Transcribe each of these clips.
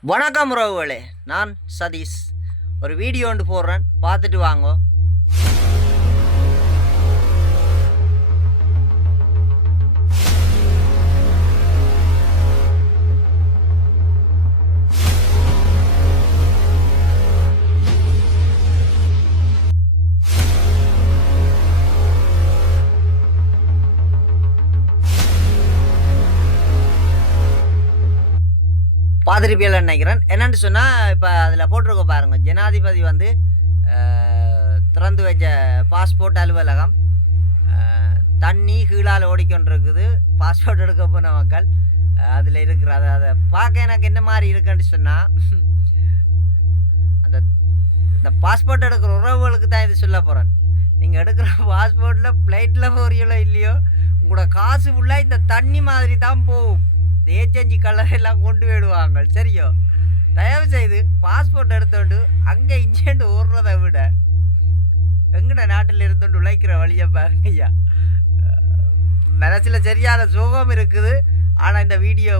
வணக்கம் உறவுகளே நான் சதீஷ். ஒரு வீடியோ ஒன்று போடுறேன் பார்த்துட்டு வாங்கோ. பார்த்துருப்பீங்கன்னு நினைக்கிறேன். என்னென்னு சொன்னால் இப்போ அதில் போட்டிருக்க பாருங்கள் ஜனாதிபதி வந்து திறந்து வச்ச பாஸ்போர்ட் அலுவலகம் தண்ணி கீழால் ஓடிக்கொண்டிருக்குது. பாஸ்போர்ட் எடுக்க போன மக்கள் அதில் இருக்கிற அதை அதை பார்க்க எனக்கு என்ன மாதிரி இருக்குன்னு சொன்னால் அந்த இந்த பாஸ்போர்ட் எடுக்கிற உறவுகளுக்கு தான் இது சொல்ல போகிறேன் நீங்கள் எடுக்கிற பாஸ்போர்ட்டில் ஃப்ளைட்டில் போகிறீங்களோ இல்லையோ உங்களோட காசு ஃபுல்லாக இந்த தண்ணி மாதிரி தான் போகும். இந்த ஏச்சஞ்சி கலர் எல்லாம் கொண்டு போயிடுவாங்க சரியோ? தயவு செய்து பாஸ்போர்ட் எடுத்துட்டு அங்கே இஞ்சேண்டு ஓடுறதை விட எங்கட நாட்டில் இருந்துட்டு உழைக்கிற வழியை பாருங்க ஐயா. மனசில் சரியான சுகம் இருக்குது. ஆனால் இந்த வீடியோ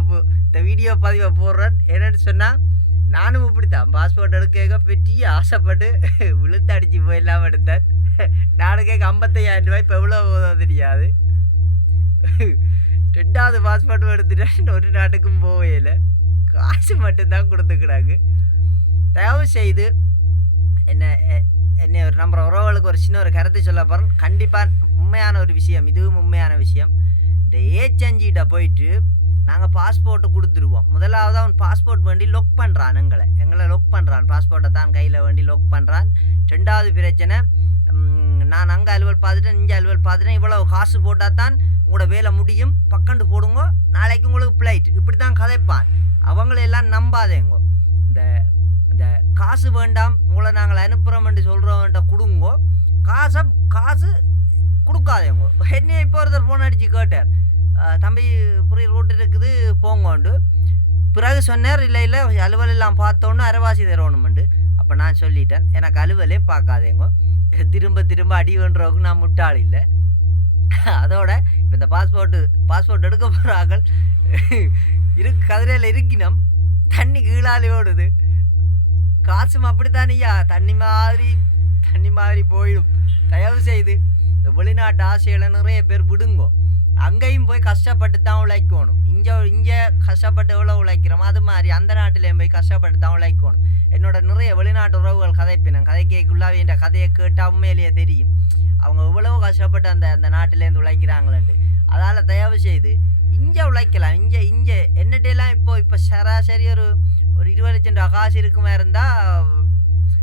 இந்த வீடியோ பதிவை போடுறேன். என்னென்னு சொன்னால் நானும் இப்படித்தான். பாஸ்போர்ட் எடுக்க பெரிய ஆசைப்பட்டு விழுந்து அடிச்சு போயிடலாம் எடுத்தேன். நானும் கேட்க ஐம்பத்தையாயிரம் ரூபாய் இப்போ எவ்வளோ தெரியாது. ரெண்டாவது பாஸ்போர்ட்டும் எடுத்துட்டேன் ஒரு நாட்டுக்கும் போகல காசு மட்டும்தான் கொடுத்துக்கிறாங்க. தயவு செய்து என்ன என்னை ஒரு நம்ம உறவுகளுக்கு ஒரு சின்ன ஒரு கருத்தை சொல்ல போகிறேன் கண்டிப்பாக உண்மையான ஒரு விஷயம் இதுவும் உண்மையான விஷயம். இந்த ஏஜென்சிகிட்ட போயிட்டு நாங்கள் பாஸ்போர்ட்டை கொடுத்துருவோம். முதலாவது அவன் பாஸ்போர்ட் வேண்டி லொக் பண்ணுறான் எங்களை. எங்களை லொக் பண்ணுறான் பாஸ்போர்ட்டை தான் கையில் வேண்டி லொக் பண்ணுறான் ரெண்டாவது பிரச்சனை நான் அங்கே அலுவல் பார்த்துட்டேன் இங்கே அலுவல் பார்த்துட்டேன். இவ்வளோ காசு போட்டால் தான் உங்களோட வேலை முடியும் பக்கண்டு போடுங்க நாளைக்கு உங்களுக்கு ஃப்ளைட் இப்படி தான் கதைப்பான். அவங்களெல்லாம் நம்பாதேங்கோ. இந்த இந்த காசு வேண்டாம் உங்களை நாங்கள் அனுப்புகிறோம்னு சொல்கிறவன்ட்ட கொடுங்கோ. காசை காசு கொடுக்காதேங்கோ. என்னைய இப்போ ஒருத்தர் ஃபோன் அடித்து கேட்டார். தம்பி புரிய ரூட் இருக்குது போங்கோண்டு. பிறகு சொன்னார் இல்லை இல்லை அலுவல் எல்லாம் பார்த்தோன்னு அரைவாசி தரணுமெண்டு அப்போ நான் சொல்லிட்டேன். எனக்கு அலுவலே பார்க்காதேங்கோ. திரும்ப திரும்ப அடி வேண்டுறவுக்கு நான் முட்டாள் இல்லை. அதோட இப்போ இந்த பாஸ்போர்ட்டு பாஸ்போர்ட் எடுக்க போகிறார்கள் இருக்கு கதிரையில் இருக்கினோம். தண்ணி கீழாலே ஓடுது. காசும் அப்படித்தானியா தண்ணி மாதிரி தண்ணி மாதிரி போயிடும். தயவு செய்து இந்த வெளிநாட்டு ஆசையில் நிறைய பேர் விடுங்கோ. அங்கேயும் போய் கஷ்டப்பட்டு தான் உழைக்கணும். இங்கே இங்கே கஷ்டப்பட்டு எவ்வளோ உழைக்கிறோமோ அது மாதிரி அந்த நாட்டிலையும் போய் கஷ்டப்பட்டு தான் உழைக்கணும். என்னோட நிறைய வெளிநாட்டு உறவுகள் கதைப்பினேன் கதை கேட்குள்ளாவே என்ற கதையை கேட்டால் உண்மையிலேயே தெரியும். அவங்க எவ்வளவு கஷ்டப்பட்டு அந்த அந்த நாட்டிலேருந்து உழைக்கிறாங்களேன்ட்டு. அதால் தயவு செய்து இங்கே உழைக்கலாம். இங்கே இங்கே என்னட்டெல்லாம் இப்போது இப்போ சராசரி ஒரு ஒரு இருபது லட்சம் ரூபா காசு இருக்குமா இருந்தால்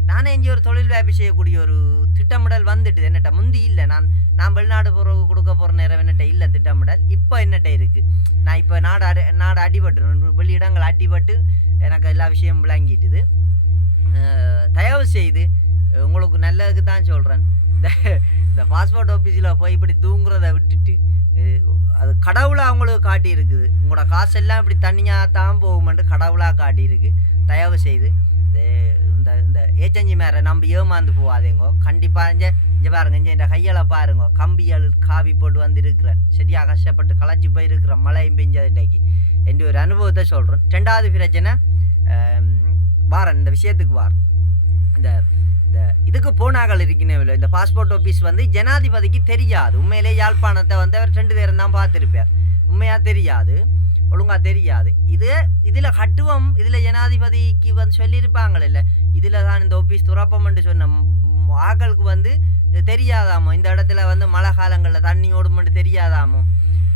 நானே இங்கே ஒரு தொழில் வியாபி செய்யக்கூடிய ஒரு திட்டமிடல் வந்துட்டு என்னட்ட முந்தி இல்லை. நான் நான் வெளிநாடு போகிற கொடுக்க போகிற நேரம் என்னட்ட இல்லை திட்டமிடல். இப்போ என்னட்ட இருக்குது நான் இப்போ நாடு அடி நாடு அடிபட்டு வெளி இடங்கள் அடிபட்டு எனக்கு எல்லா விஷயமும் விளங்கிட்டுது. தயவு செய்து உங்களுக்கு நல்லதுக்கு தான் சொல்கிறேன் இந்த இந்த பாஸ்போர்ட் ஆஃபீஸில் போய் இப்படி தூங்குறத விட்டுட்டு அது கடவுளாக அவங்களுக்கு காட்டியிருக்குது. உங்களோட காசெல்லாம் இப்படி தனியாக தான் போகுமென்று கடவுளாக காட்டியிருக்கு. தயவு செய்து இந்த- இந்த ஏஜென்சி மேலே நம்பி ஏமாந்து போகாதேங்கோ. கண்டிப்பாக இங்கே இங்கே பாருங்க இங்கே இந்த கையால் பாருங்க. கம்பியால் காவி போட்டு வந்து இருக்கிறேன் சரியாக கஷ்டப்பட்டு களைச்சி போய் இருக்கிறேன் மழையும் பெஞ்சது இன்றைக்கு. என்ற ஒரு அனுபவத்தை சொல்கிறேன் ரெண்டாவது பிரச்சனை வாரன் இந்த விஷயத்துக்கு வார் இந்த இந்த இதுக்கு போனார்கள் இருக்கணும் இந்த பாஸ்போர்ட் ஆஃபீஸ் வந்து ஜனாதிபதிக்கு தெரியாது. உண்மையிலே யாழ்ப்பாணத்தை வந்து அவர் ரெண்டு பேரும் தான் பார்த்துருப்பார். உண்மையாக தெரியாது. ஒழுங்காக தெரியாது. இது இதில் கட்டுவம் இதில் ஜனாதிபதிக்கு வந்து சொல்லியிருப்பாங்கள் இல்லை இதில் தான் இந்த ஆஃபீஸ் துறப்பம்னு சொன்ன ஆக்களுக்கு வந்து தெரியாதாமோ? இந்த இடத்துல வந்து மழை காலங்களில் தண்ணி ஓடுமென்று தெரியாதாமோ?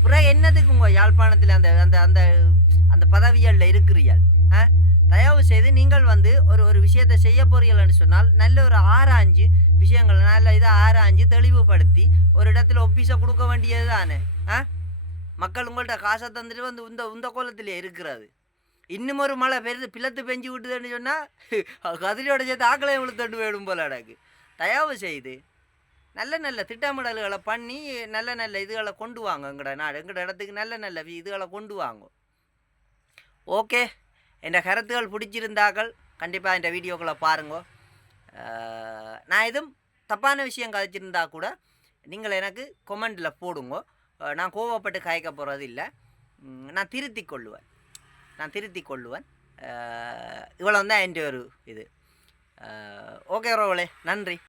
பிறகு என்னதுக்கு உங்கள் யாழ்ப்பாணத்தில் அந்த அந்த அந்த அந்த பதவிகளில் இருக்கிறீர்கள்? ஆ? தயவு செய்து நீங்கள் வந்து ஒரு ஒரு விஷயத்தை செய்ய போறீங்கள்னு சொன்னால் நல்ல ஒரு ஆராய்ஞ்சு விஷயங்களை நல்ல இதை ஆராய்ஞ்சு தெளிவுபடுத்தி ஒரு இடத்துல ஒப்பீஸை கொடுக்க வேண்டியது தானே ஆ? மக்கள் உங்கள்கிட்ட காசை தந்துட்டு வந்து இந்த இந்த கோலத்திலே இருக்கிறது. இன்னும் ஒரு மழை பெருது பிளத்து பெஞ்சு விட்டுதுன்னு சொன்னால் கதிரியோட சேர்த்து ஆக்களை விழுத்தட்டு போயிடும் போல எனக்கு தயவு செய்து நல்ல நல்ல திட்டமிடல்களை பண்ணி நல்ல நல்ல இதுகளை கொண்டு வாங்க எங்கட நாடு. எங்கட இடத்துக்கு நல்ல நல்ல இதுகளை கொண்டு வாங்க. ஓகே? என் கருத்துகள் பிடிச்சிருந்தாக்கள் கண்டிப்பாக இந்த வீடியோக்களை பாருங்கோ. நான் எதுவும் தப்பான விஷயம் கதைச்சிருந்தா கூட நீங்கள் எனக்கு கொமெண்டில் போடுங்கோ. நான் கோவப்பட்டு காய்க்க போகிறது இல்லை. நான் திருத்தி கொள்ளுவேன். நான் திருத்தி கொள்ளுவேன். இவ்வளோ தான் என் ஒரு இது. ஓகே ரோவலே நன்றி.